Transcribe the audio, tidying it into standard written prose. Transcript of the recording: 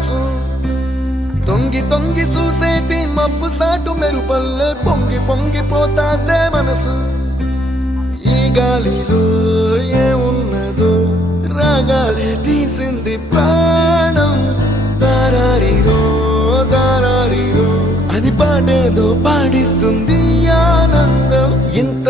మనసు తొంగి తొంగి చూసేటి మబ్బు సాటు మెరుపల్లే పొంగి పొంగిపోతాదే మనసు ఈ గాలిలో ఏమున్నదో రాగాలే తీసింది ప్రాణం దారారిరో దారారిరో అని పాడేదో పాడిస్తుంది ఆనందం ఇంత